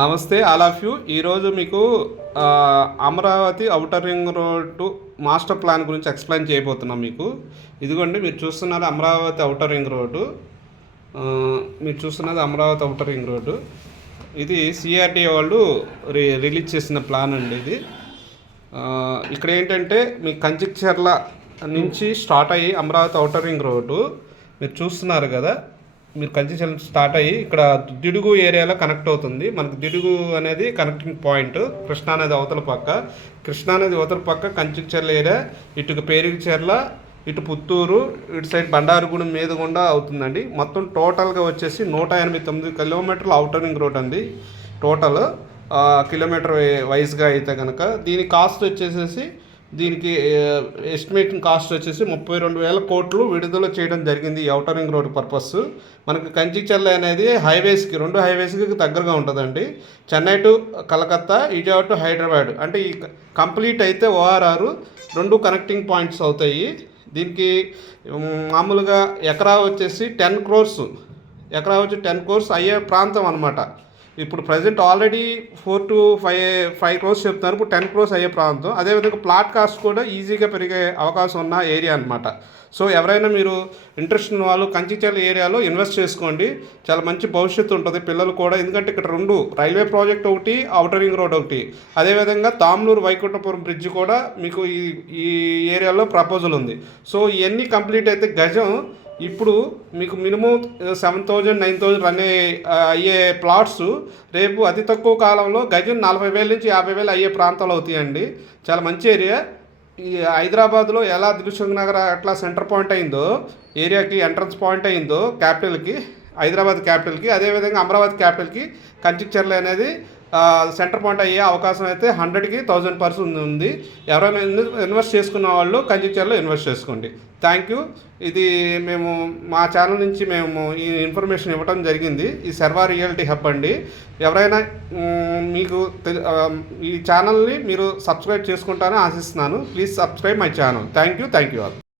నమస్తే all of you. ఈరోజు మీకు Amaravati outer ring road master plan గురించి ఎక్స్ప్లెయిన్ చేయబోతున్నాం మీకు. ఇదిగోండి మీరు చూస్తున్నారు అమరావతి ఔటర్ రింగ్ రోడ్డు. ఇది సిఆర్డీఏ వాళ్ళు రిలీజ్ చేసిన ప్లాన్ అండి ఇది. ఇక్కడ ఏంటంటే మీ కంచిక్చర్ల నుంచి స్టార్ట్ అయ్యి అమరావతి ఔటర్ రింగ్ రోడ్డు మీరు చూస్తున్నారు కదా. మీరు కంచిచర్ల స్టార్ట్ అయ్యి ఇక్కడ దిడుగు ఏరియాలో కనెక్ట్ అవుతుంది. మనకు దిడుగు అనేది కనెక్టింగ్ పాయింట్. కృష్ణా నది అవతల పక్క కంచిచర్ల ఏరియా, ఇటు పేరుచెర్ల, ఇటు పుత్తూరు, ఇటు సైడ్ బండారుగుడి మీద గుండా అవుతుందండి. మొత్తం టోటల్గా వచ్చేసి 189 కిలోమీటర్ల ఔటర్ రింగ్ రోడ్ అండి. టోటల్ కిలోమీటర్ వైజ్గా అయితే కనుక దీని కాస్ట్ వచ్చేసేసి దీనికి ఎస్టిమేటింగ్ కాస్ట్ వచ్చేసి 32,000 కోట్లు విడుదల చేయడం జరిగింది ఈ ఔటర్ రింగ్ రోడ్ పర్పస్. మనకు కంచిచర్ల అనేది రెండు హైవేస్కి దగ్గరగా ఉంటుందండి. Chennai to Calcutta, Vijayawada to Hyderabad. అంటే ఈ కంప్లీట్ అయితే ORR 2 కనెక్టింగ్ పాయింట్స్ అవుతాయి. దీనికి మామూలుగా ఎకరా వచ్చేసి 10 crores అయ్యే ప్రాంతం అనమాట. ఇప్పుడు ప్రజెంట్ ఆల్రెడీ 4 to 5 crores చెప్తున్నారు. ఇప్పుడు 10 crores అయ్యే ప్రాంతం. అదేవిధంగా ప్లాట్ కాస్ట్ కూడా ఈజీగా పెరిగే అవకాశం ఉన్న ఏరియా అనమాట. సో ఎవరైనా మీరు ఇంట్రెస్ట్ ఉన్న వాళ్ళు కంచిచర్ల ఏరియాలో ఇన్వెస్ట్ చేసుకోండి. చాలా మంచి భవిష్యత్తు ఉంటుంది పిల్లలు కూడా. ఎందుకంటే ఇక్కడ 2 రైల్వే ప్రాజెక్ట్ ఒకటి, ఔటర్ రింగ్ రోడ్ ఒకటి. అదేవిధంగా తామ్లూరు వైకుంఠపురం బ్రిడ్జ్ కూడా మీకు ఈ ఏరియాలో ప్రపోజల్ ఉంది. సో ఇవన్నీ కంప్లీట్ అయితే గజం ఇప్పుడు మీకు మినిమం 7,000 9,000 అయ్యే ప్లాట్స్ రేపు అతి తక్కువ కాలంలో గజం 40,000 నుంచి 50,000 అయ్యే ప్రాంతాలు అవుతాయండి. చాలా మంచి ఏరియా. ఈ హైదరాబాద్లో ఎలా దిల్సుఖ్ నగర్ అట్లా సెంటర్ పాయింట్ అయిందో, ఏరియాకి ఎంట్రన్స్ పాయింట్ అయిందో క్యాపిటల్కి, హైదరాబాద్ క్యాపిటల్కి, అదేవిధంగా అమరావతి క్యాపిటల్కి కంచిచర్ల అనేది సెంటర్ పాయింట్ అయ్యే అవకాశం అయితే 100కి 1000% ఉంది. ఎవరైనా ఇన్వెస్ట్ చేసుకున్న వాళ్ళు కంచిచర్లో ఇన్వెస్ట్ చేసుకోండి. Thank you. ఇది మేము మా ఛానల్ నుంచి మేము ఈ ఇన్ఫర్మేషన్ ఇవ్వడం జరిగింది. ఈ సర్వా రియాలిటీ హబ్ అండి. ఎవరైనా మీకు ఈ ఛానల్ని మీరు సబ్స్క్రైబ్ చేసుకుంటారని ఆశిస్తున్నాను. Please subscribe my channel. Thank you all.